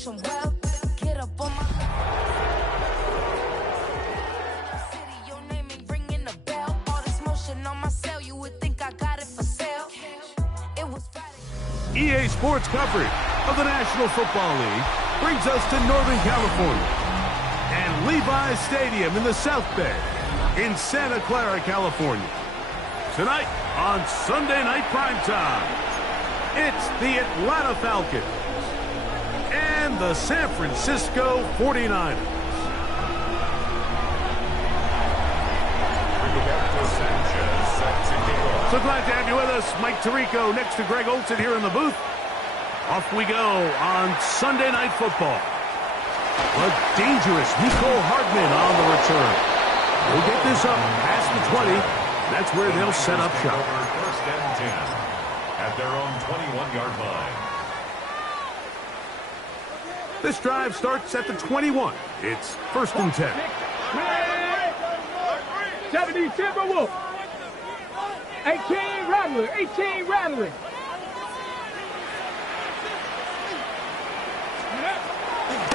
wish him well. Get up on my city, your name ain't ringing a bell. All this motion on my cell, you would think I got it for sale. It was Friday. EA Sports coverage of the National Football League brings us to Northern California and Levi's Stadium in the South Bay in Santa Clara, California. Tonight on Sunday Night Primetime, it's the Atlanta Falcons and the San Francisco 49ers. So glad to have you with us. Mike Tirico next to Greg Olsen here in the booth. Off we go on Sunday Night Football. A dangerous Nicole Hardman on the return. We'll get this up past the 20. That's where they'll set up shop. First and 10 at their own 21-yard line. This drive starts at the 21. It's first and 10. 70 Timberwolf. 18 Rattler. 18 Rattler.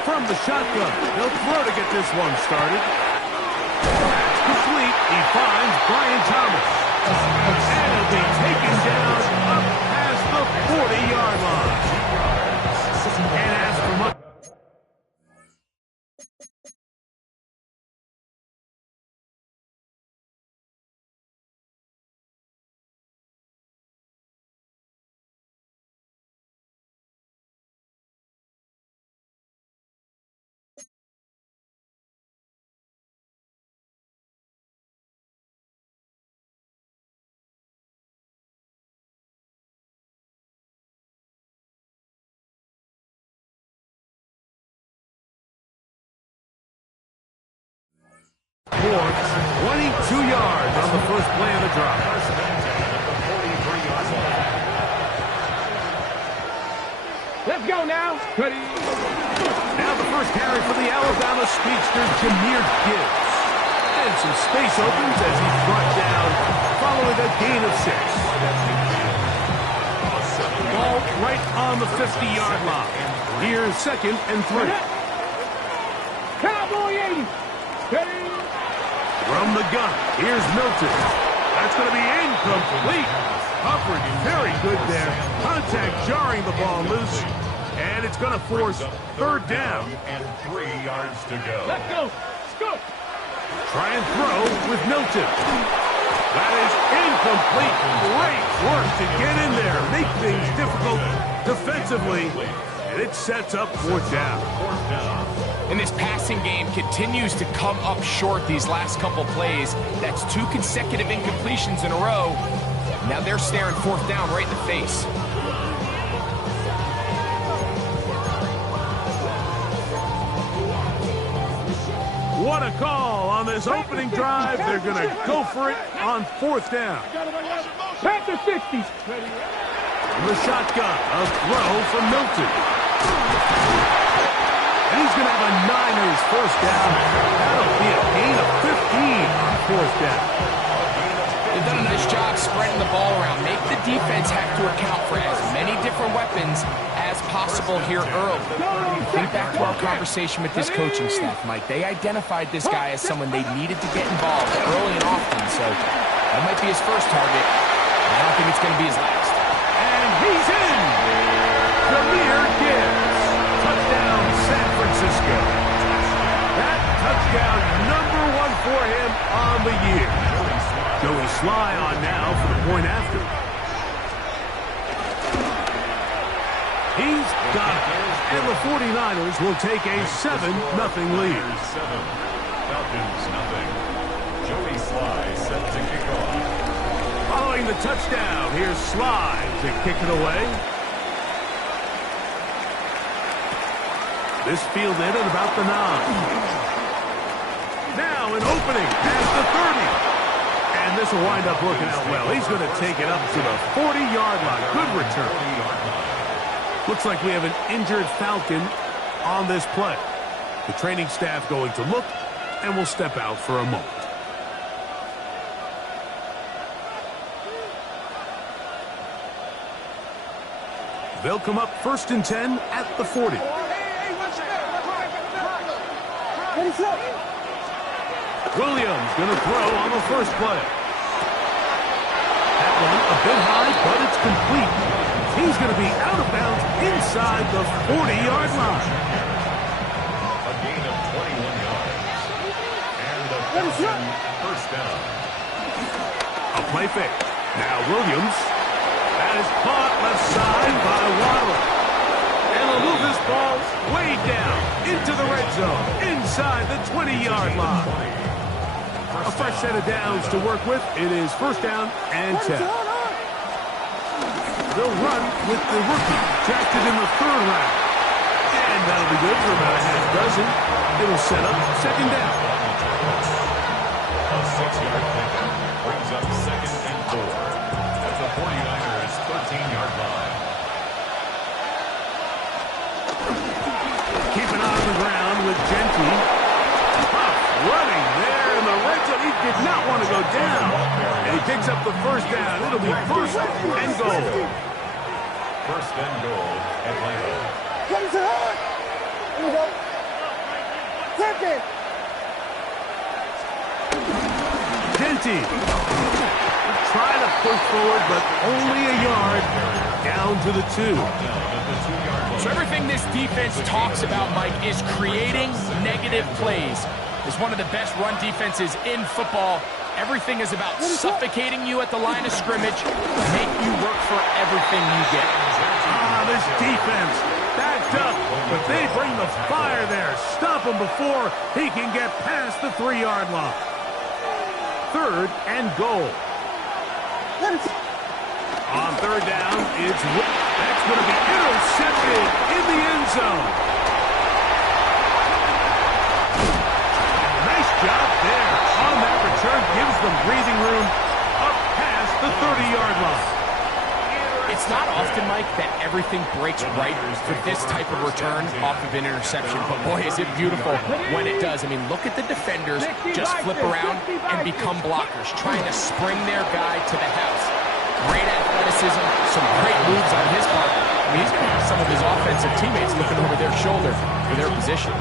From the shotgun, they'll throw to get this one started. That's complete. He finds Brian Thomas. And he'll be taken down up past the 40-yard line. And as for much. For 22 yards on the first play of the drive. Let's go now. Ready. Now the first carry for the Alabama speedster, Jahmyr Gibbs. And some space opens as he's brought down following a gain of 6. Ball right on the 50-yard line. Here's second and 3. Cowboy 80. Ready. From the gun, here's Milton. That's going to be incomplete. Hubbard very good there. Contact jarring the ball loose. And it's going to force third down. And 3 yards to go. Let's go. Let's go. Try and throw with Milton. That is incomplete. Great work to get in there. Make things difficult defensively. And it sets up fourth down. And this passing game continues to come up short these last couple plays. That's 2 consecutive incompletions in a row. Now they're staring fourth down right in the face. What a call on this opening drive. They're going to go for it on fourth down. Panther 60. From the shotgun, a throw from Milton. And he's going to have a 9 on his first down. That'll be a gain of 15 on fourth down. They've done a nice job spreading the ball around. Make the defense have to account for as many different weapons as possible here early. Think back to our conversation with this coaching staff, Mike. They identified this guy as someone they needed to get involved early and often, so that might be his first target. I don't think it's going to be his last. And he's in! Jahmyr Gibbs. Touchdown, San Francisco. That touchdown #1 for him on the year. Joey Sly on now for the point after. He's got it. And the 49ers will take a 7-0 lead. Falcons nothing. Joey Sly set to kick off. Following the touchdown, here's Sly to kick it away. This fielded at about the 9. Now an opening past the 30. And this will wind up working out well. He's going to take it up to the 40-yard line. Good return. Looks like we have an injured Falcon on this play. The training staff going to look, and will step out for a moment. They'll come up first and 10 at the 40. Williams going to throw on the first play. That one a bit high, but it's complete. He's going to be out of bounds inside the 40-yard line. A gain of 21 yards. And the first down. A play fake. Now Williams. That is caught left side by Waddle. And they'll move this ball way down into the red zone, inside the 20-yard line. A fresh set of downs to work with. It is first down and 10. They'll run with the rookie, drafted in the 3rd round. And that'll be good for about a half dozen. It'll set up second down. A 6-yard pickup brings up 2nd and 4 at the 49ers' 13-yard line. Keep an eye on the ground with Gentry. Running there in the red zone. He did not want to go down. And he picks up the first down. It'll be first and goal. First and goal, Atlanta. Gentry trying to push forward, but only a yard down to the 2. So everything this defense talks about, Mike, is creating negative plays. It's one of the best run defenses in football. Everything is about suffocating you at the line of scrimmage, make you work for everything you get. This defense backed up, but they bring the fire there. Stop him before he can get past the 3-yard line. 3rd and goal. On 3rd down, that's going to be intercepted in the end zone. Nice job there on that return. Gives them breathing room up past the 30-yard line. It's not often, Mike, that everything breaks right for this type of return off of an interception. But boy, is it beautiful when it does. I mean, look at the defenders just flip around and become blockers, trying to spring their guy to the house. Great athleticism, some great moves on his part. I mean, he's going to have some of his offensive teammates looking over their shoulder for their position.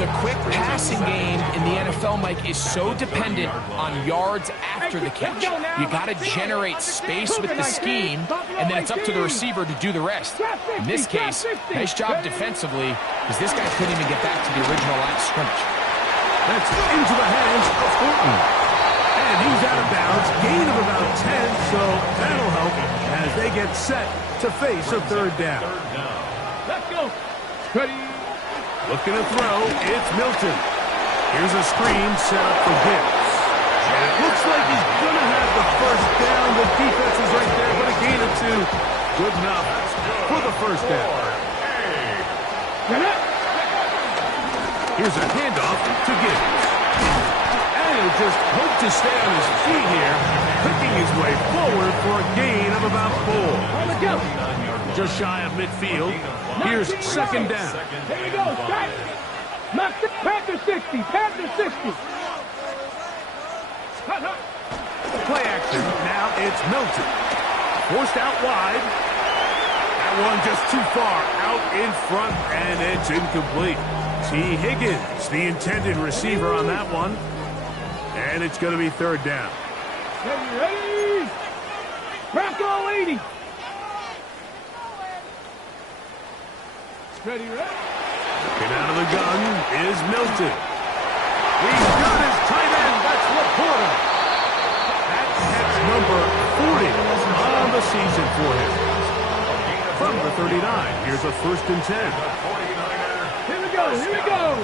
The quick passing game in the NFL, Mike, is so dependent on yards after the catch. You got to generate space with the scheme, and then it's up to the receiver to do the rest. In this case, nice job defensively, because this guy couldn't even get back to the original line of scrimmage. That's into the hands of Horton. And he's out of bounds, gain of about 10, so that'll help as they get set to face a 3rd down. Let's go. Ready. Looking to throw, it's Milton. Here's a screen set up for Gibbs. And it looks like he's going to have the first down. The defense is right there, but a gain of 2. Good enough for the first down. Here's a handoff to Gibbs. And he'll just hope to stay on his feet here, picking his way forward for a gain of about 4. Let's go. Just shy of midfield. Here's second down. Here we go. Panther 60. Panther 60. Play action. Now it's Milton. Forced out wide. That one just too far out in front, and it's incomplete. T. Higgins, the intended receiver on that one. And it's going to be 3rd down. Ready. Bronco 80. Ready. Looking out of the gun is Milton. He's got his tight end. That's Laporta. That's number 40 on the season for him. From the 39, here's a 1st and 10. Here we go. Here we go.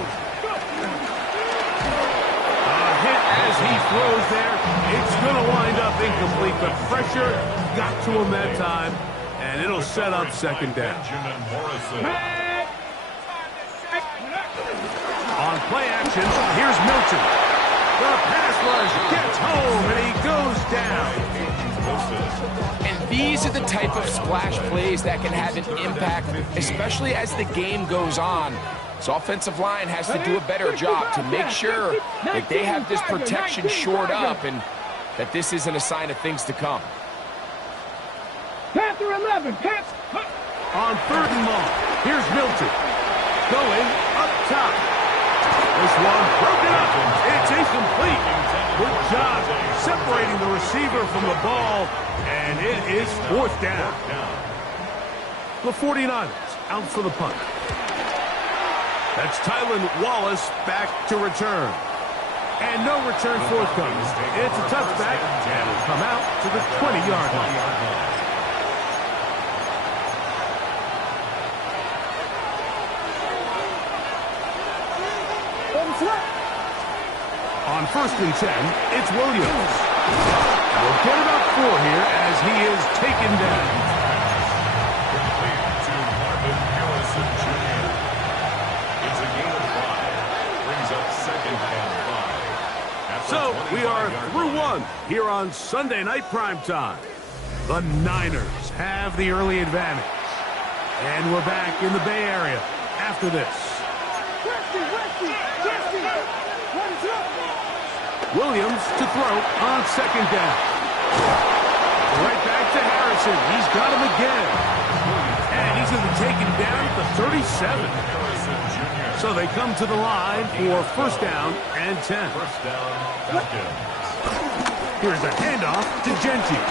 A hit as he throws there. It's going to wind up incomplete. The pressure got to him that time, and it'll set up second down. On play action, here's Milton. The pass rush gets home, and he goes down. And these are the type of splash plays that can have an impact, especially as the game goes on. So offensive line has to do a better job to make sure that they have this protection shored up and that this isn't a sign of things to come. Panther 11. On 3rd and long, here's Milton. Going up top. This one broken up. It's incomplete. Good job separating the receiver from the ball, and it is fourth down. The 49ers out for the punt. That's Tylan Wallace back to return. And no return forthcoming. It's a touchback, and will come out to the 20-yard line. On 1st and 10, it's Williams. We'll get about 4 here as he is taken down. So, we are through one here on Sunday Night Primetime. The Niners have the early advantage. And we're back in the Bay Area after this. Williams to throw on 2nd down. Right back to Harrison. He's got him again. And he's going to be taken down at the 37. So they come to the line for 1st down and 10. Here's a handoff to Genty.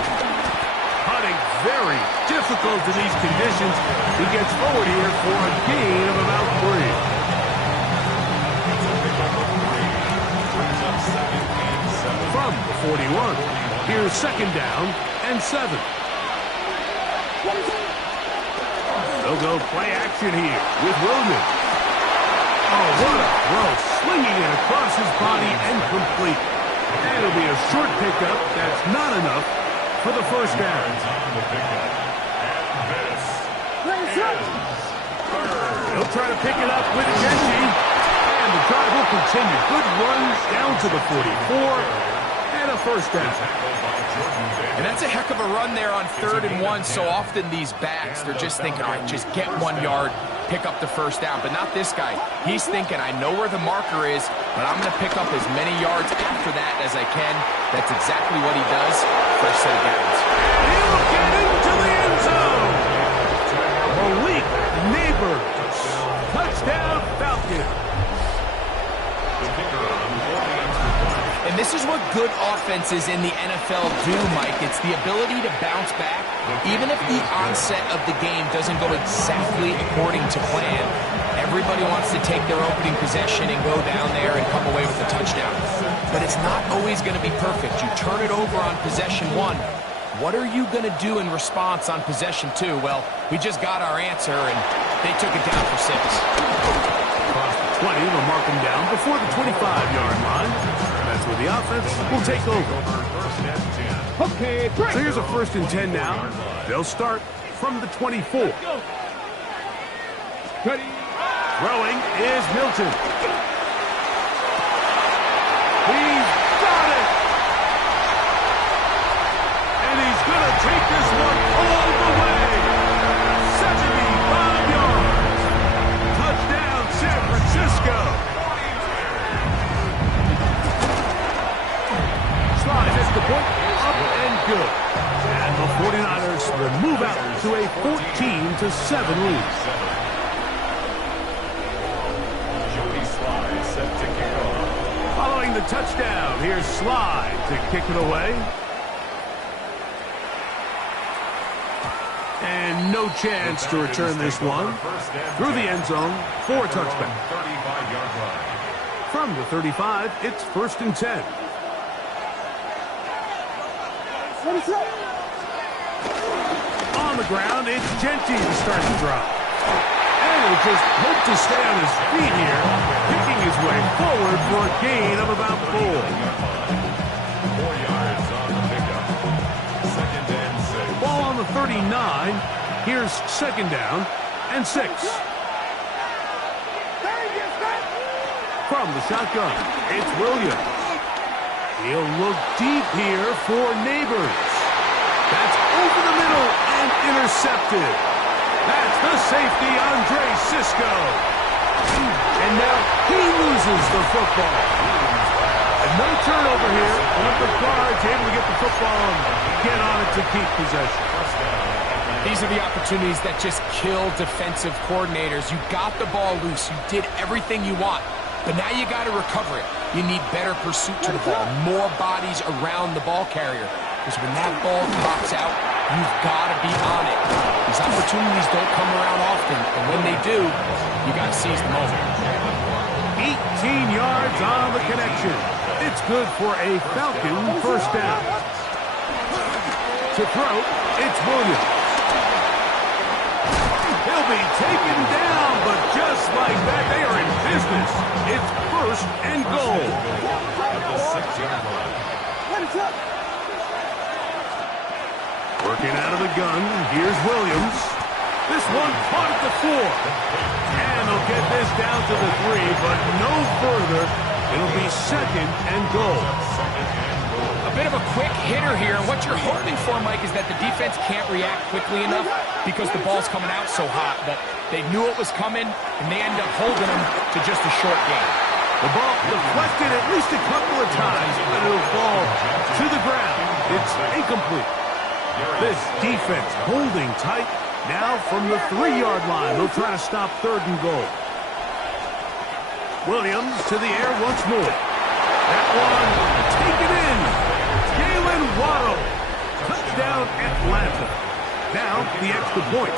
Hunting very difficult in these conditions. He gets forward here for a gain of about 3. From the 41, here's 2nd down and 7. They'll go play action here with Williams. Oh, what a throw. Swinging it across his body and complete. And it'll be a short pickup. That's not enough for the 1st down. He'll try to pick it up with Genty. And the drive will continue. Good run down to the 44. And a 1st down. And that's a heck of a run there on 3rd and 1. So often these backs, they're just thinking, all right, just get 1 yard, pick up the 1st down. But not this guy. He's thinking, I know where the marker is, but I'm going to pick up as many yards after that as I can. That's exactly what he does. First set of downs. He'll get into the end zone. Malik Neighbors. Touchdown Falcons. And this is what good offenses in the NFL do, Mike. It's the ability to bounce back. Even if the onset of the game doesn't go exactly according to plan, everybody wants to take their opening possession and go down there and come away with a touchdown. But it's not always going to be perfect. You turn it over on possession 1. What are you going to do in response on possession 2? Well, we just got our answer, and they took it down for 6. Across the 20, they'll mark him down before the 25-yard line. That's where the offense will take over. Okay, break. So here's a 1st and 10 now. They'll start from the 24. Ready. Throwing is Milton. He's got it! And he's going to take this one all the way. 75 yards. Touchdown, San Francisco. At the point, up and good. And the 49ers will move out to a 14-7 lead. Joey Slye set to kick off. Following the touchdown, here's Slye to kick it away. And no chance to return this one. Through the end zone for a touchback. From the 35, it's 1st and 10. On the ground, it's Genty to start the drop. And he'll just hope to stay on his feet here, picking his way forward for a gain of about 4. 4 yards on the pickup. 2nd and 6. Ball on the 39. Here's 2nd down and 6. From the shotgun, it's Williams. He'll look deep here for Neighbors. That's over the middle and intercepted. That's the safety, Andre Cisco. And now he loses the football. And no turnover here. One of the guards able to get the football and get on it to keep possession. These are the opportunities that just kill defensive coordinators. You got the ball loose. You did everything you want. But now you got to recover it. You need better pursuit to the ball, more bodies around the ball carrier. Because when that ball pops out, you've got to be on it. These opportunities don't come around often, and when they do, you got to seize the moment. 18 yards on the connection. It's good for a Falcon first down. To throw, it's Williams. He'll be taken down, but just like that, they are in business. It's first and goal. At the 6-yard line. Working out of the gun, here's Williams. This one caught at the 4. And they'll get this down to the 3, but no further. It'll be second and goal. A bit of a quick hitter here, and what you're hoping for, Mike, is that the defense can't react quickly enough because the ball's coming out so hot. But they knew it was coming, and they end up holding them to just a short game. The ball deflected at least a couple of times, but it'll fall to the ground. It's incomplete. This defense holding tight. Now from the 3-yard line, they'll try to stop third and goal. Williams to the air once more. That one taken in. Jalen Waddle. Touchdown Atlanta. Now the extra point.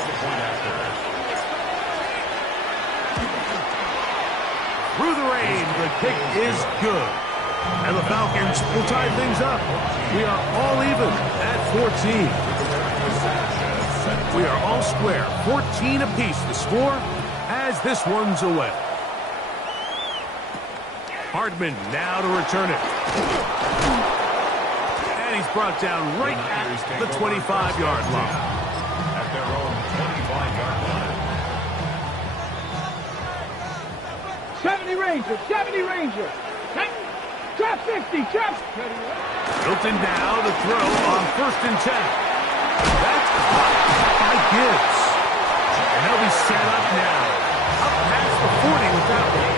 Through the rain, the kick is good. And the Falcons will tie things up. We are all even at 14. We are all square, 14 apiece the score as this one's away. Hardman now to return it. And he's brought down right at the 25-yard line. At their own 25-yard line. 70 Ranger, 70 Ranger. Trap 50, trap. Hilton now to throw on 1st and 10. That's caught by Gibbs. And they'll be set up now. Up past the 40 with that one.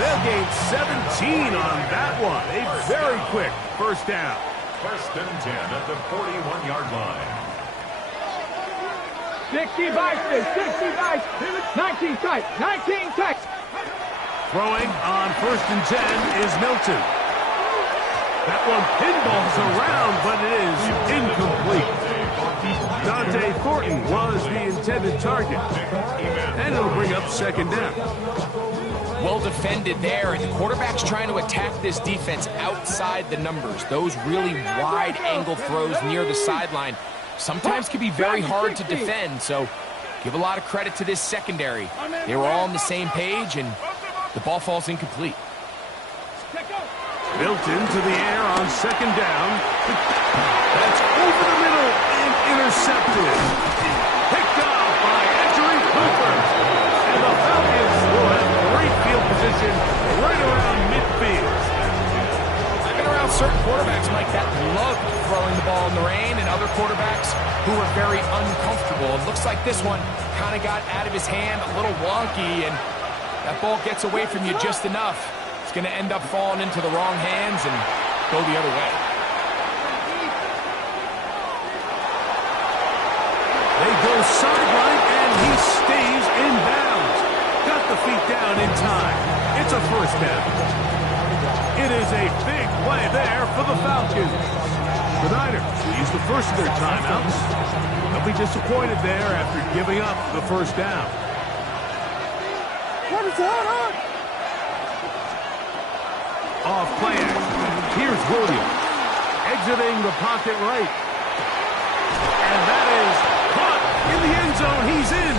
They'll gain 17 on that one. A very quick first down. 1st and 10 at the 41-yard line. 60 Vikings, 60 Vikings. 19 tight, 19 tight. Throwing on 1st and 10 is Milton. That one pinballs around, but it is incomplete. Dante Thornton was the intended target. And it'll bring up 2nd down. Well defended there, and the quarterback's trying to attack this defense outside the numbers. Those really wide angle throws near the sideline sometimes can be very hard to defend, so give a lot of credit to this secondary. They were all on the same page, and the ball falls incomplete. Milton to the air on 2nd down. That's over the middle and intercepted. Picked off by Edgerrin Cooper. And the Falcons will have great field position right around midfield. I've been around certain quarterbacks, Mike, that love throwing the ball in the rain, and other quarterbacks who are very uncomfortable. It looks like this one kind of got out of his hand, a little wonky, and that ball gets away from you just enough. It's going to end up falling into the wrong hands and go the other way. They go sideline, and he stays in bounds. Got the feet down in time. It's a first down. It is a big play there for the Falcons. The Niners will use the first of their timeouts. They'll be disappointed there after giving up the first down. Off play action. Here's Williams. Exiting the pocket right. And that is caught in the end zone. He's in.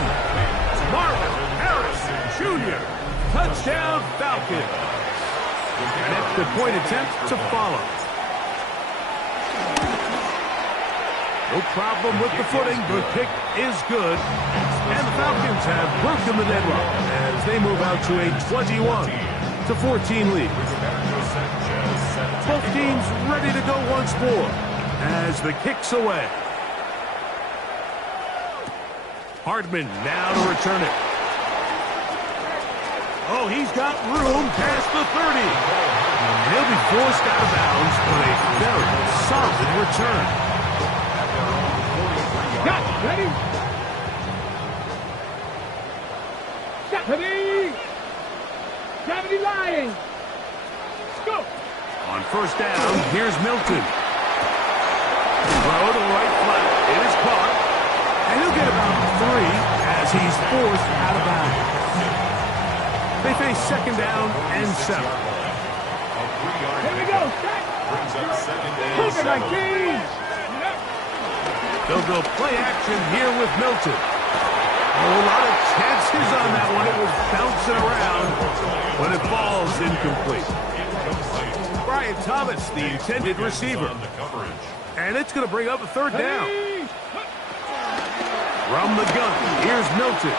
Marvin Harrison Jr. Touchdown Falcons. An extra point attempt to follow. No problem with the footing. The kick is good. And the Falcons have broken the deadlock as they move out to a 21-14 lead. Both teams ready to go once more as the kick's away. Hardman now to return it. Oh, he's got room past the 30. He'll be forced out of bounds, but a very solid return. Got ready. Set ready. 70 Lions. Go. On first down, here's Milton. Throw to the right flat. It is caught. And he'll get about 3 as he's forced out of bounds. They face second down and 7. Here we go. Brings up second Keep it, and 7. 19. They'll go play action here with Milton. A lot of chances on that one. It was bouncing around, but it falls incomplete. Brian Thomas, the intended receiver. On the coverage. And it's going to bring up a third down. From the gun, here's Milton.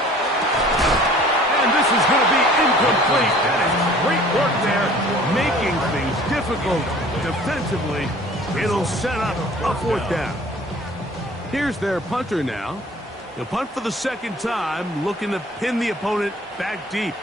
And this is going to be incomplete. That is great work there, making things difficult defensively. It'll set up a fourth down. Here's their punter now. He'll punt for the second time, looking to pin the opponent back deep.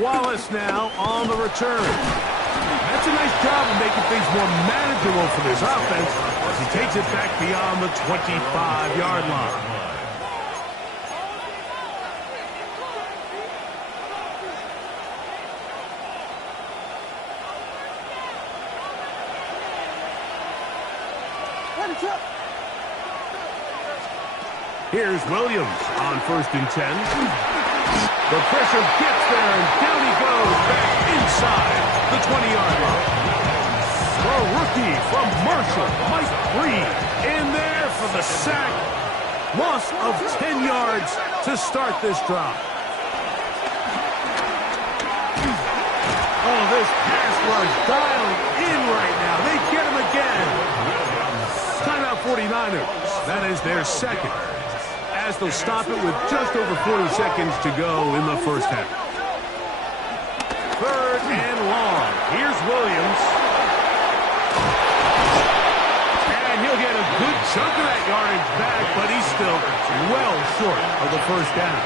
Wallace now on the return. That's a nice job of making things more manageable for this offense as he takes it back beyond the 25-yard line. Here's Williams on first and 10. The pressure gets there, and down he goes back inside the 20-yard line. The rookie from Marshall, Mike Reed, in there for the sack. Loss of 10 yards to start this drive. Oh, this pass rush dialed in right now. They get him again. Timeout 49ers. That is their second, as they'll stop it with just over 40 seconds to go in the first half. Third and long. Here's Williams. And he'll get a good chunk of that yardage back, but he's still well short of the first down.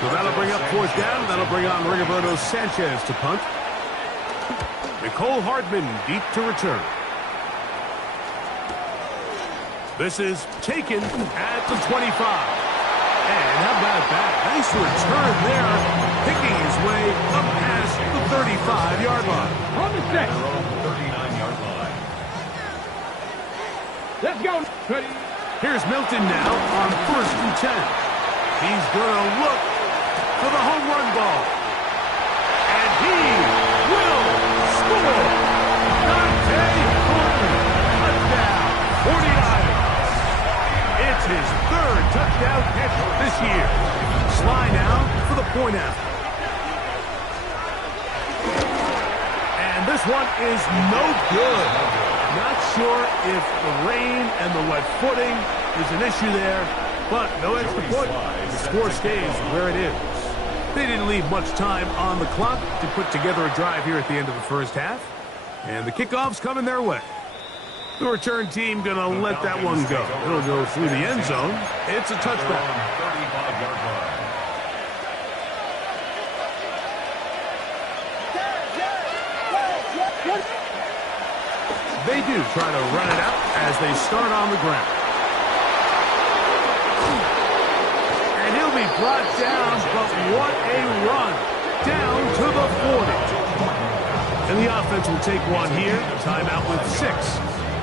So that'll bring up fourth down. That'll bring on Rigoberto Sanchez to punt. Nicole Hardman deep to return. This is taken at the 25. And how about that? Nice return there, picking his way up past the 35-yard line. On the set. 39-yard line. Let's go. Ready. Here's Milton now on first and 10. He's going to look for the home run ball. And he will score. Dante Horton, touchdown, 49ers. It's his third touchdown catch this year. Sly now for the point out. And this one is no good. Not sure if the rain and the wet footing is an issue there, but no extra point. The score stays where it is. They didn't leave much time on the clock to put together a drive here at the end of the first half. And the kickoff's coming their way. The return team going to let that one go. It'll go through the end zone. It's a touchback. 35-yard line. They do try to run it out as they start on the ground. And he'll be brought down, but what a run. Down to the 40. And the offense will take one here. Timeout with 6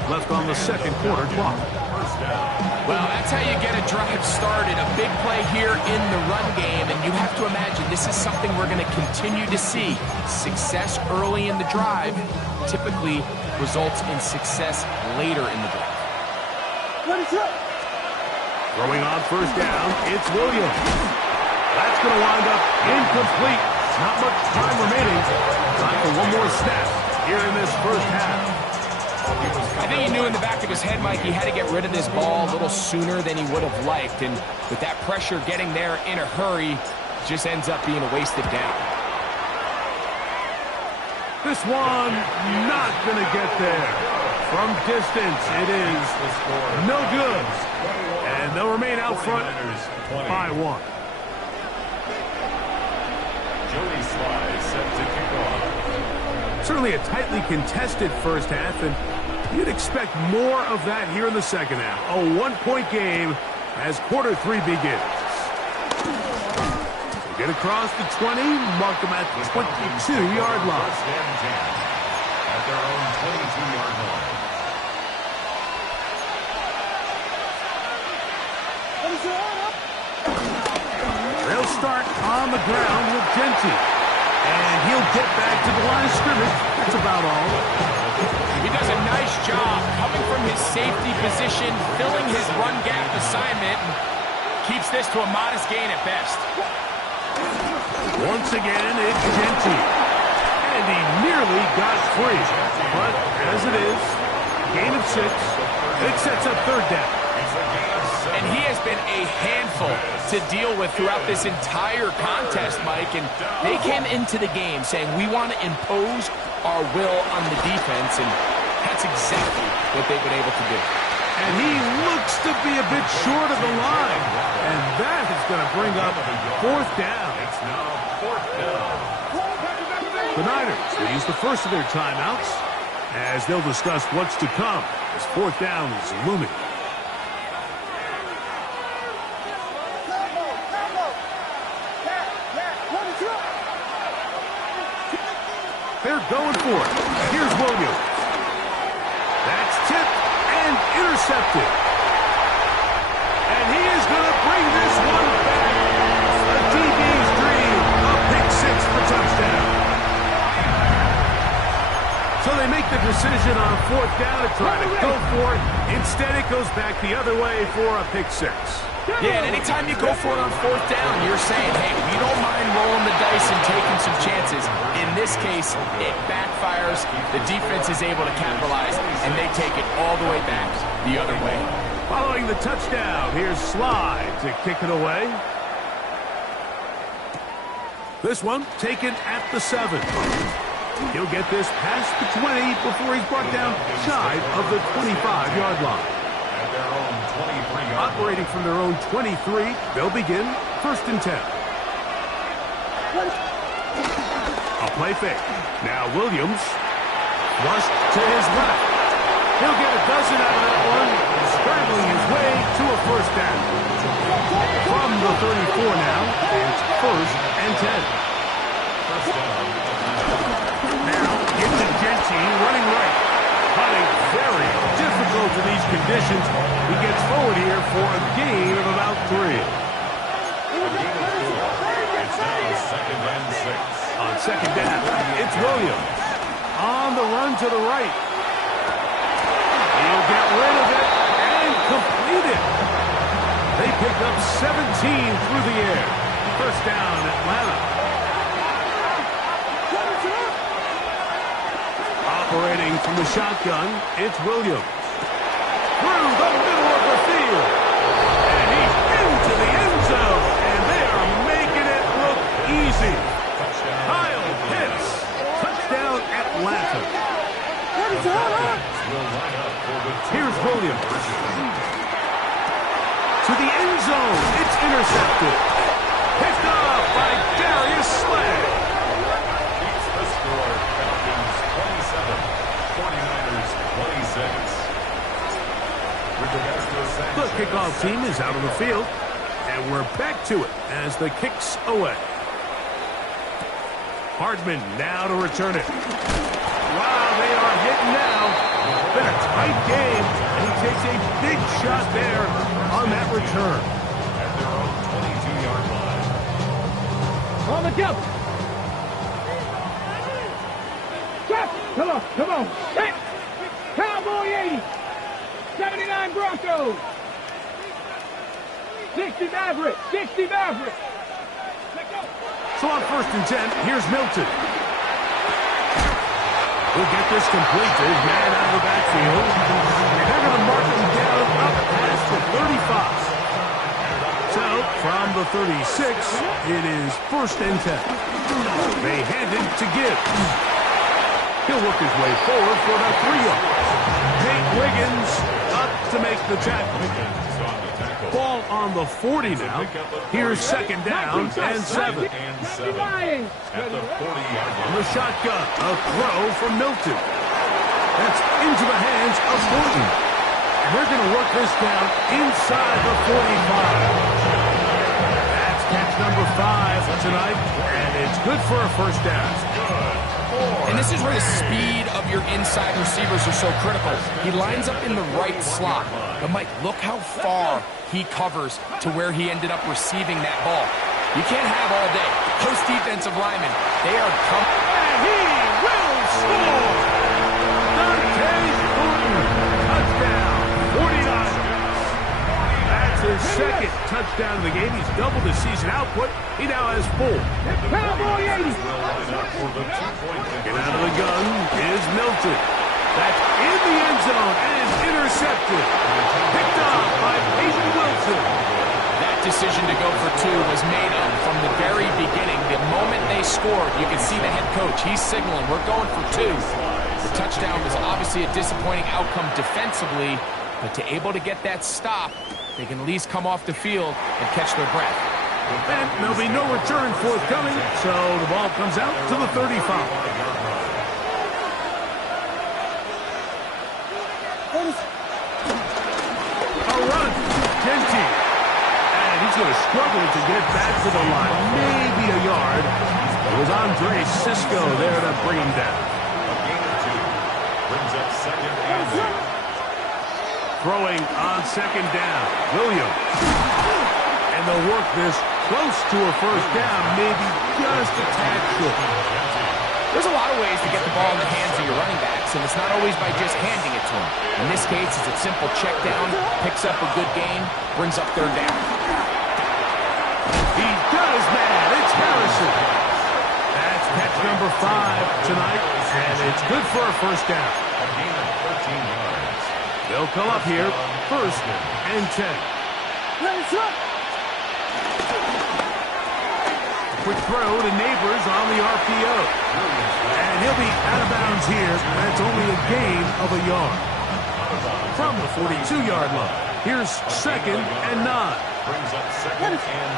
left on the second quarter clock. Well, that's how you get a drive started. A big play here in the run game, and you have to imagine this is something we're going to continue to see. Success early in the drive typically results in success later in the drive. Throwing on first down, it's Williams. That's going to wind up incomplete. Not much time remaining. Time for one more snap here in this first half. I think he knew in the back of his head, Mike, he had to get rid of this ball a little sooner than he would have liked. And with that pressure getting there in a hurry, just ends up being a wasted down. This one not going to get there. From distance, it is no good. And they'll remain out front by 1. Joey Sly set to kick off. Certainly a tightly contested first half, and You'd expect more of that here in the second half. A one-point game as quarter 3 begins. Get across the 20, mark them at the 22-yard line. First and 10 at their own 22-yard line. They'll start on the ground with Genty. And he'll get back to the line of scrimmage. That's about all. He does a nice job coming from his safety position, filling his run gap assignment, and keeps this to a modest gain at best. Once again, it's Genty. And he nearly got free. But as it is, gain of 6. It sets up third down. And he has been a handful to deal with throughout this entire contest, Mike. And they came into the game saying, we want to impose our will on the defense. And that's exactly what they've been able to do. And he looks to be a bit short of the line. And that is going to bring up fourth down. It's now fourth down. The Niners will use the first of their timeouts as they'll discuss what's to come as fourth down is looming. They're going for it. Here's Williams. That's tipped and intercepted. And he is going to bring this one back. A DB's dream. A pick 6 for touchdown. So they make the decision on fourth down to try to go for it. Instead, it goes back the other way for a pick 6. Yeah, and anytime you go for it on fourth down, you're saying, hey, we don't mind rolling the dice and taking some chances. In this case, it backfires. The defense is able to capitalize, and they take it all the way back the other way. Following the touchdown, here's Slide to kick it away. This one taken at the 7. He'll get this past the 20 before he's brought down shy of the 25-yard line. At their own 23-yard line. Operating from their own 23, they'll begin first and 10. A play fake. Now Williams, flushed to his left. He'll get a dozen out of that one, scrambling his way to a first down. From the 34 now, it's first and 10. Now, get to Genty running right. Hunting very difficult in these conditions. He gets forward here for a gain of about 3. It's now second and 6. On second down, it's Williams. On the run to the right. He'll get rid of it and complete it. They pick up 17 through the air. First down, Atlanta. Operating from the shotgun, it's Williams. Through the middle of the field. And he's into the end zone. And they are making it look easy. Kyle Pitts. Touchdown, Atlanta. Here's Williams. To the end zone. It's intercepted. Picked up by Darius Slay. Keeps the score. Falcons 27, 49ers 26. The kickoff team is out on the field, and we're back to it as the kick's away. Hardman now to return it. Wow, they are hitting now. Been a tight game, and he takes a big shot there on that return. At their own 22-yard line. On the jump. Come on. Set. Cowboy 80. 79 Broncos. 60 Maverick. 60 Maverick. So on first and 10, here's Milton. We'll get this complete to his man out of the backfield. They're going to mark him down up past the 35. So from the 36, it is first and 10. They hand it to Gibbs. He'll work his way forward for about 3 yards. Nate Wiggins up to make the tackle. Ball on the 40 now. Here's second down and 7. And 7 at the 40-yard line. The shotgun, a throw from Milton. That's into the hands of Thornton. And they're going to work this down inside the 45. That's catch number 5 tonight, and it's good for a first down. And this is where the speed of your inside receivers are so critical. He lines up in the right slot. But, Mike, look how far he covers to where he ended up receiving that ball. You can't have all day. Those defensive linemen, they are coming. And he will score! Dante Thornton, touchdown, 49. That's his second touchdown of the game. He's doubled his season output. He now has 4. Cowboy 80. Get out of the gun is Milton. That's in the end zone and is intercepted. Picked off by Peyton Wilson. That decision to go for 2 was made up from the very beginning. The moment they scored, you can see the head coach. He's signaling, we're going for 2. The touchdown was obviously a disappointing outcome defensively, but to able to get that stop, they can at least come off the field and catch their breath. And there'll be no return forthcoming, so the ball comes out to the 35. A run, Genty. And he's going to struggle to get back to the line. Maybe a yard. It was Andre Cisco there to bring him down. A gain of 2. Brings up second and 8. Throwing on second down, Williams. And they'll work this close to a first down, maybe just a tad short. There's a lot of ways to get the ball in the hands of your running backs, and it's not always by just handing it to them. In this case, it's a simple check down, picks up a good gain, brings up third down. He does that. It's Harrison. That's catch number 5 tonight, and it's good for a first down. A gain of 13 yards. They'll come up here, first and 10. Quick throw to Neighbors on the RPO. And he'll be out of bounds here. That's only a gain of a yard. From the 42-yard line. Here's second and 9. Brings up second and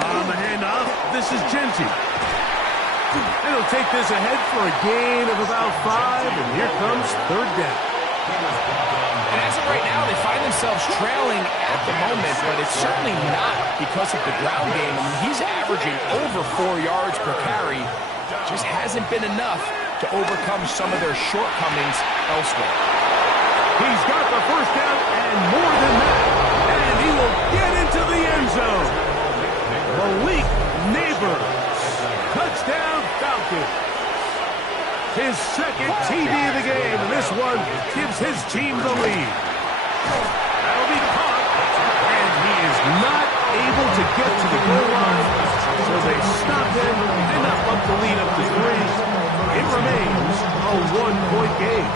9. On the handoff, this is Genty. And he'll take this ahead for a gain of about 5, and here comes third down. And as of right now, they find themselves trailing at the moment, but it's certainly not because of the ground game. I mean, he's averaging over 4 yards per carry. Just hasn't been enough to overcome some of their shortcomings elsewhere. He's got the first down and more than that. And he will get into the end zone. Malik Neighbors. Touchdown Falcons. His second TD of the game, and this one gives his team the lead. That'll be caught, and he is not able to get to the goal line, so they stop him and up the lead up to 3. It remains a 1-point game.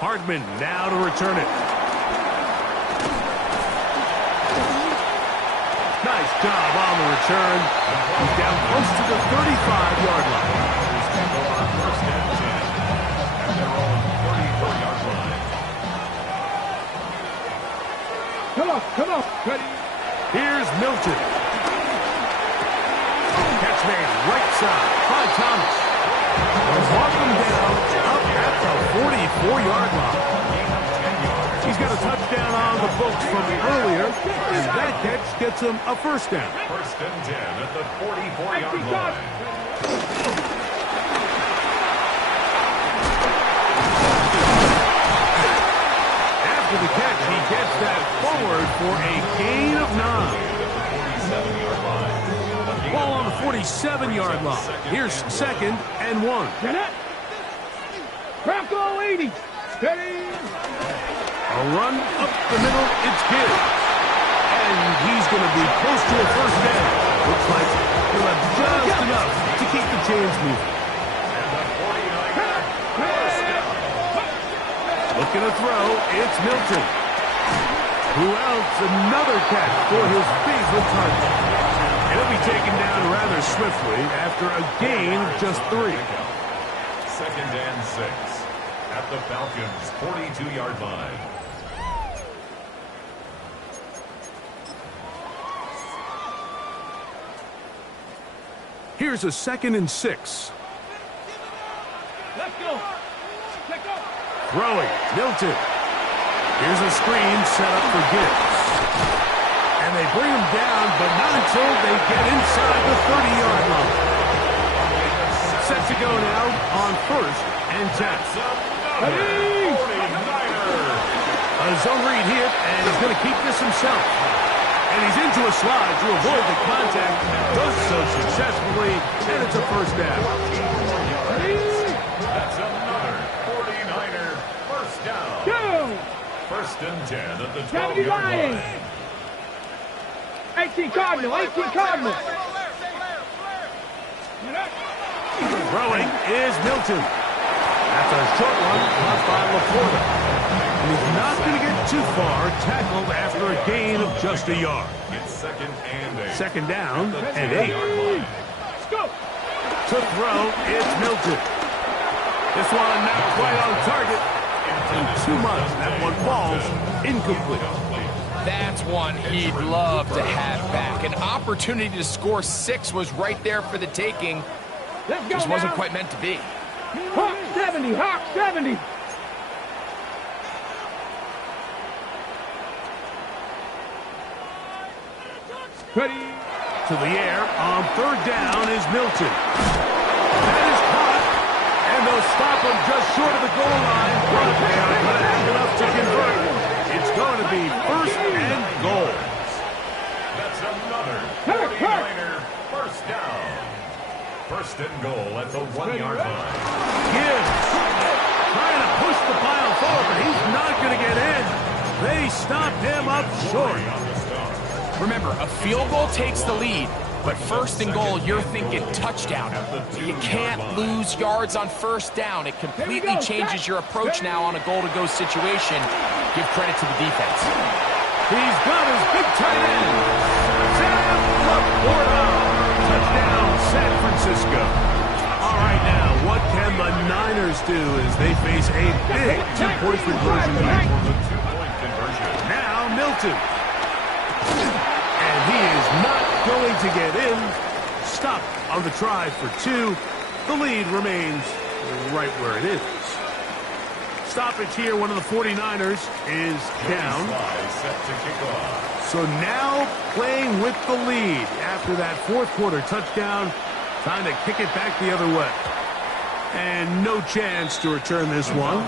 Hardman now to return it. Nice job on the return. He's down close to the 35-yard line. First and 10. At their own 34-yard line. Come on. Ready. Here's Milton. Catch made right side by Thomas. They'll walk him down up at the 44-yard line. He's got a touchdown on the books from earlier, and that catch gets him a first down. First and 10 at the 44-yard line. After the catch, he gets that forward for a gain of 9. 47-yard line. Ball on the 47-yard line. Here's second and 1. Get it. Bronco 80. Steady. A run up the middle, it's good. And he's going to be close to a first down. Looks like he'll have just enough to keep the chains moving. And the 49-yard first down. Looking to throw, it's Milton. Who else? Another catch for his favorite target. He'll be taken down rather swiftly after a gain of just 3. Second and 6 at the Falcons' 42-yard line. Here's Here's a 2nd and 6. Let's go. Let's go. Throwing, Milton. Here's a screen set up for Gibbs. And they bring him down, but not until they get inside the 30-yard line. Set to go now on 1st and 10. A zone read here, and he's going to keep this himself. And he's into a slide to avoid the contact. Does so successfully, and it's a 1st down. That's another 49er first down. Go. 1st and 10 at the 70 12-yard line. line. 18 Cardinal. 18 Cardinal. Throwing is Milton. That's a short one, caught by LaPorta. And he's not going to get too far, tackled after a gain of just a yard. It's 2nd and 8. 2nd down and 8. Let's go. To throw, it's Milton. This one not quite on target. And too much. That one falls incomplete. That's one he'd love to have back. An opportunity to score 6 was right there for the taking. Let's go. Just wasn't now. quite meant to be. Hawk 70. Hawk 70. Ready. To the air on 3rd down is Milton. That is caught. And they'll stop him just short of the goal line. But they are going to have enough to convert. It's going to be 1st and goal. That's another 49er first down. 1st and goal at the 1-yard line. Gibbs trying to push the pile forward, but he's not going to get in. They stopped him up short. Remember, a field goal takes the lead, but 1st and goal, you're thinking touchdown. You can't lose yards on 1st down. It completely changes your approach now on a goal-to-go situation. Give credit to the defense. He's got his big tight end, Sam LaPorta. Touchdown, San Francisco. All right, now, what can the Niners do as they face a big 2-point conversion here? Now, Milton. And he is not going to get in. Stop on the try for 2. The lead remains right where it is. Stoppage here, one of the 49ers is down. Set to kick off. So now playing with the lead after that 4th quarter touchdown. Time to kick it back the other way. And no chance to return this one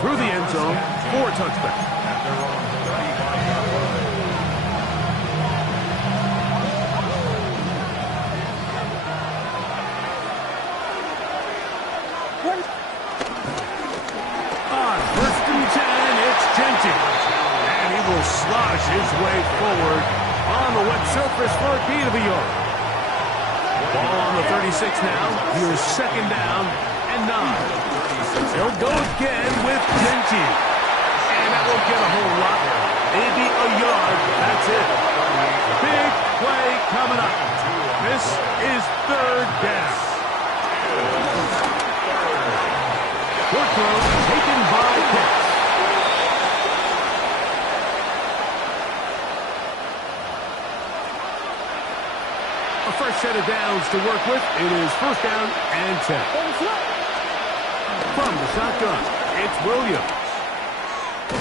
through the end zone for a touchback. At their own 35-yard line. On 1st and 10, it's Genty. And he will slosh his way forward on the wet surface for a gain of a yard. Ball on the 36 now. Here's 2nd down and 9. They'll go again with Genty. And that won't get a whole lot. Maybe a yard. That's it. Big play coming up. This is 3rd down. Short throw taken by Pitts. A fresh set of downs to work with. It is 1st down and 10. From the shotgun, it's Williams.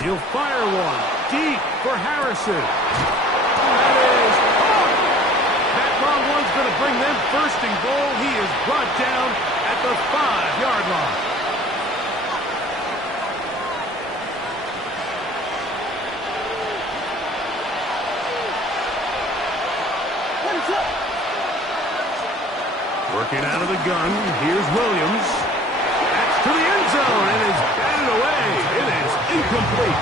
He'll fire one deep for Harrison. That is caught. That long one's going to bring them 1st and goal. He is brought down at the 5-yard line. Working out of the gun, here's Williams. That's to the end zone and is batted away. It is incomplete.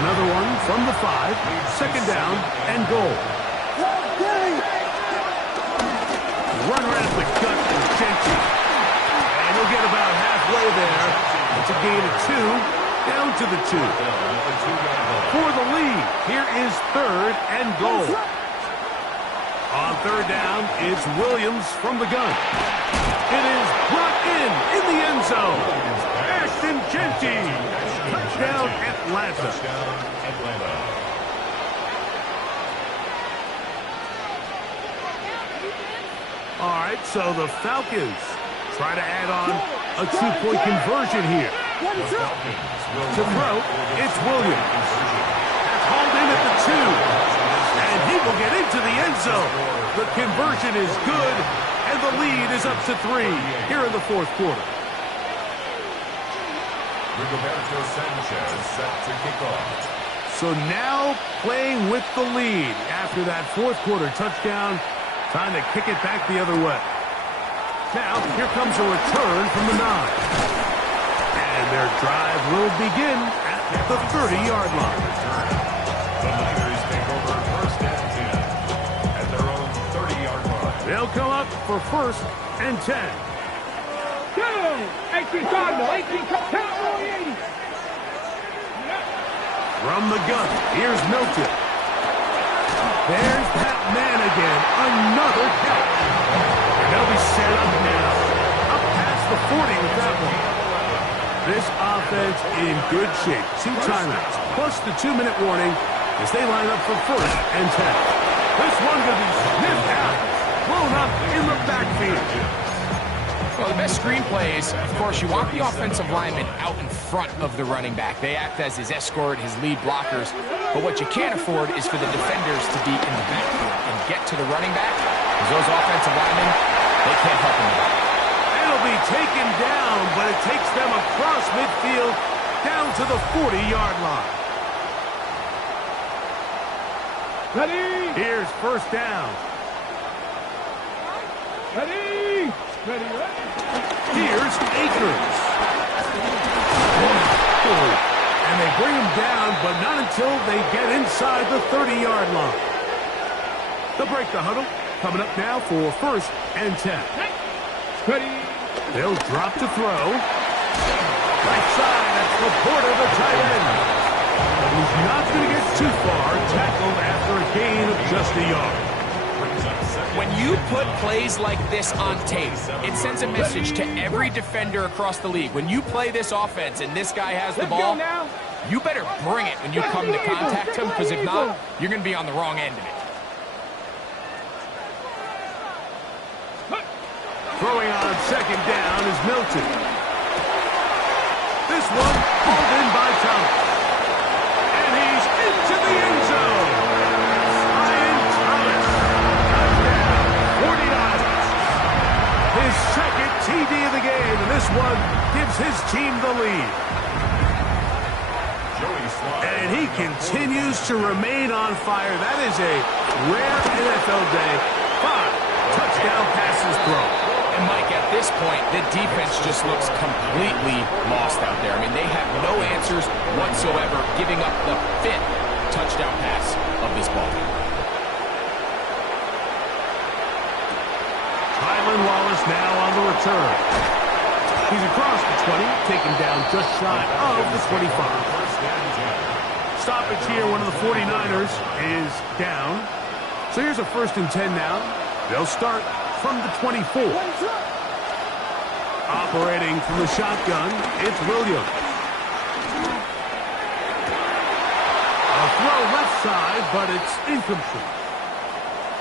Another one from the 5, 2nd down and goal. Run right at the gut of Genty. And he'll get about halfway there. It's a gain of 2, down to the 2. For the lead, here is 3rd and goal. On 3rd down, it's Williams from the gun. It is brought in the end zone. Ashton Genty. Touchdown, Atlanta. All right, right, so the Falcons try to add on a 2-point conversion here. To throw, it's Williams. That's hauled in at the 2. And he will get into the end zone. The conversion is good, and the lead is up to 3 here in the fourth quarter. Rigoberto Sanchez set to kick off. So now playing with the lead after that fourth quarter touchdown, trying to kick it back the other way. Now, here comes a return from the 9. And their drive will begin at the 30-yard line. The Niners take over first and 10 at their own 30-yard line. They'll come up for first and 10. Go! 18 Cardinal, 18 Cardinal, 80. From the gun, here's Milton. There's that man again, another catch. And they'll be set up now, up past the 40 with that one. This offense in good shape. 2 timeouts, plus the 2-minute warning as they line up for first and 10. This one going to be sniffed out, blown up in the backfield. Well, the best screenplay is, of course, you want the offensive lineman out in front of the running back. They act as his escort, his lead blockers. But what you can't afford is for the defenders to be in the backfield and get to the running back, because those offensive linemen, they can't help him out. It'll be taken down, but it takes them across midfield down to the 40-yard line. Ready? Here's first down. Ready? Ready, ready. Here's Akers. And they bring him down, but not until they get inside the 30-yard line. They'll break the huddle. Coming up now for first and 10. Ready. They'll drop to throw. Right side, that's Laporta, the tight end. But he's not going to get too far, tackled after a gain of just a yard. When you put plays like this on tape, it sends a message to every defender across the league. When you play this offense and this guy has the ball, you better bring it when you come to contact him, because if not, you're going to be on the wrong end of it. Throwing on second down is Milton. This one pulled in by Thomas. And he's into the end zone. Ryan Thomas. Touchdown. 49ers. His second TD of the game, and this one gives his team the lead. And he continues to remain on fire. That is a rare NFL day. 5 touchdown passes thrown. And Mike, at this point, the defense just looks completely lost out there. I mean, they have no answers whatsoever, giving up the 5th touchdown pass of this ball game. Tylan Wallace now on the return. He's across the 20, taken down just shy of the 25. Stoppage here, one of the 49ers is down. So here's a first and 10 now. They'll start from the 24. Operating from the shotgun, it's Williams. A throw left side, but it's incomplete.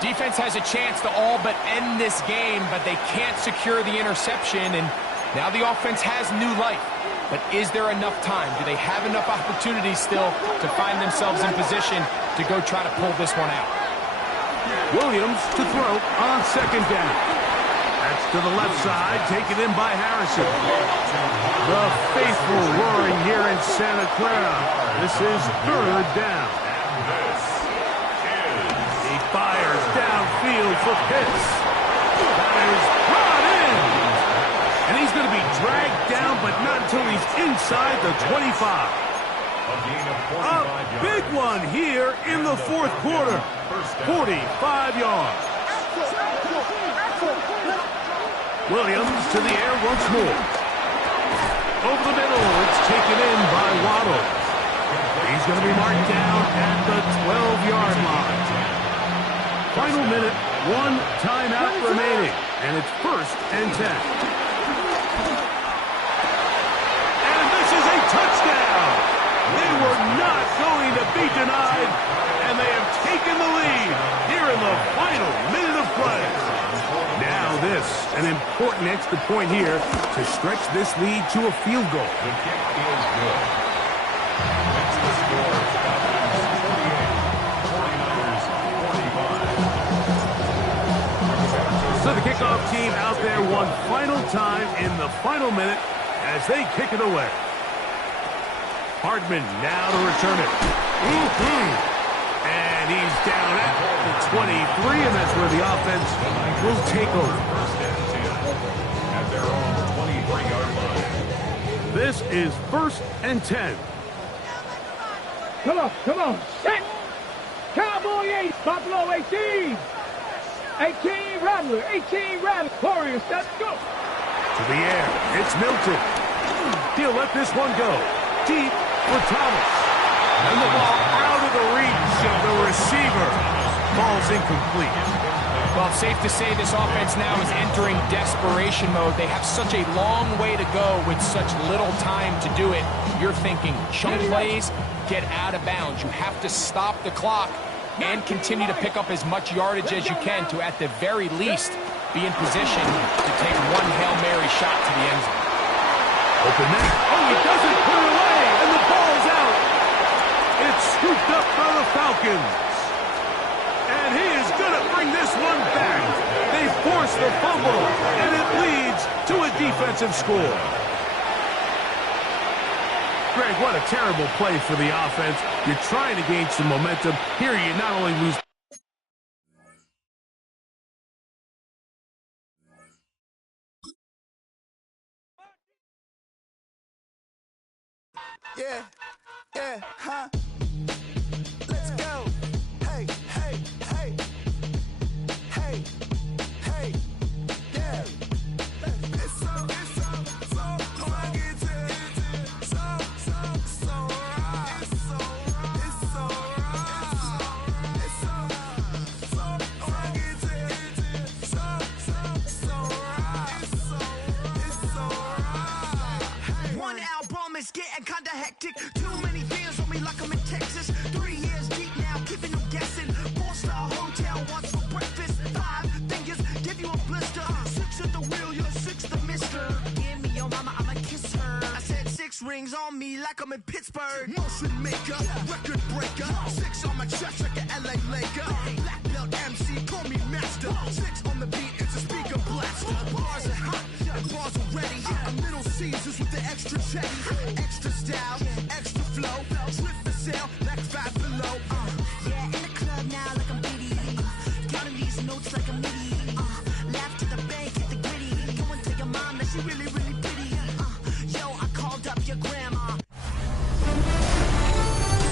Defense has a chance to all but end this game, but they can't secure the interception, and now the offense has new life. But is there enough time? Do they have enough opportunities still to find themselves in position to go try to pull this one out? Williams to throw on second down. That's to the left side, taken in by Harrison. The faithful roaring here in Santa Clara. This is third down. He fires downfield for Pitts. That is brought in. And he's going to be dragged down, but not until he's inside the 25. A big one here in the fourth quarter. 45 yards. Williams to the air once more. Over the middle, it's taken in by Waddle. He's going to be marked down at the 12-yard line. Final minute, 1 timeout remaining, and it's first and 10. And this is a touchdown. They were not going to be denied, and they have taken the lead here in the final minute of play. Now this An important extra point here to stretch this lead to a field goal. The kick is good. That's the score. Falcons 48, 49ers 45. So the kickoff team out there one final time in the final minute as they kick it away. Hardman now to return it. And he's down at the 23, and that's where the offense will take over. First and 10 at their own 23-yard line. This is 1st and 10. Come on, set. Cowboy 8, Buffalo 18. 18 Rattler, Warriors, let's go. To the air, it's Milton. He'll let this one go. Deep for Thomas. And the ball out of the reach of the receiver. Ball's incomplete. Well, it's safe to say this offense now is entering desperation mode. They have such a long way to go with such little time to do it. You're thinking chunk plays, get out of bounds. You have to stop the clock and continue to pick up as much yardage as you can to, at the very least, be in position to take one Hail Mary shot to the end zone. Open net. Oh, he doesn't put it away, and the ball's out. It's scooped up by the Falcons. And he is going to bring this one back. They force the fumble, and it leads to a defensive score. Greg, what a terrible play for the offense. You're trying to gain some momentum. Here you not only lose... Yeah, huh? Let's go. Hey, yeah. It's so rugged, so One album is getting kinda hectic. Too many fans on me like I'm in Texas. 3 years deep now, keeping them guessing. 4-star hotel once for breakfast. 5 fingers give you a blister. 6 at the wheel, you're 6 the mister. Give me your mama, I'ma kiss her. I said 6 rings on me like I'm in Pittsburgh. Motion maker, record breaker. 6 on my chest like an LA Laker. Black belt MC, call me master. 6 on the beat, it's a speaker blaster. Bars are hot and bars are ready. A Little Caesars with the extra chetty. Extra style, extra flow. Trip for sale, like 5 below. Yeah, in the club now like I'm Diddy. Counting these notes like I'm Nitty. Laugh to the bank, hit the gritty. Go and tell your mom that she really, really pretty. Yo, I called up your grandma.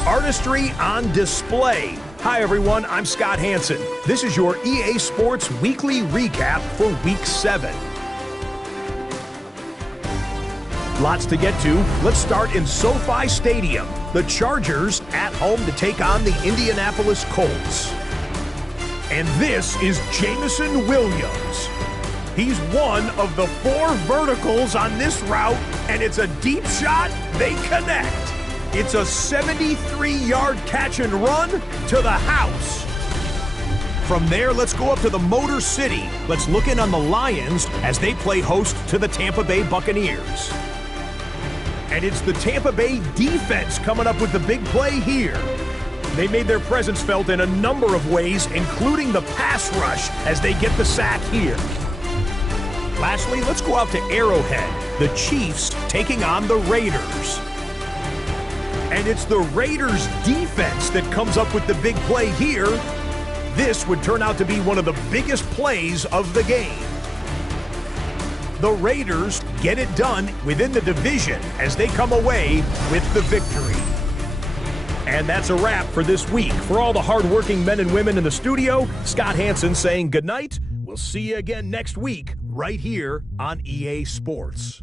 Artistry on display. Hi everyone, I'm Scott Hansen. This is your EA Sports Weekly Recap for Week 7. Lots to get to. Let's start in SoFi Stadium. The Chargers at home to take on the Indianapolis Colts. And this is Jameson Williams. He's one of the 4 verticals on this route, and it's a deep shot. They connect. It's a 73-yard catch and run to the house. From there, let's go up to the Motor City. Let's look in on the Lions as they play host to the Tampa Bay Buccaneers. And it's the Tampa Bay defense coming up with the big play here. They made their presence felt in a number of ways, including the pass rush as they get the sack here. Lastly, let's go out to Arrowhead. The Chiefs taking on the Raiders. And it's the Raiders defense that comes up with the big play here. This would turn out to be one of the biggest plays of the game. The Raiders get it done within the division as they come away with the victory. And that's a wrap for this week. For all the hardworking men and women in the studio, Scott Hansen saying goodnight. We'll see you again next week right here on EA Sports.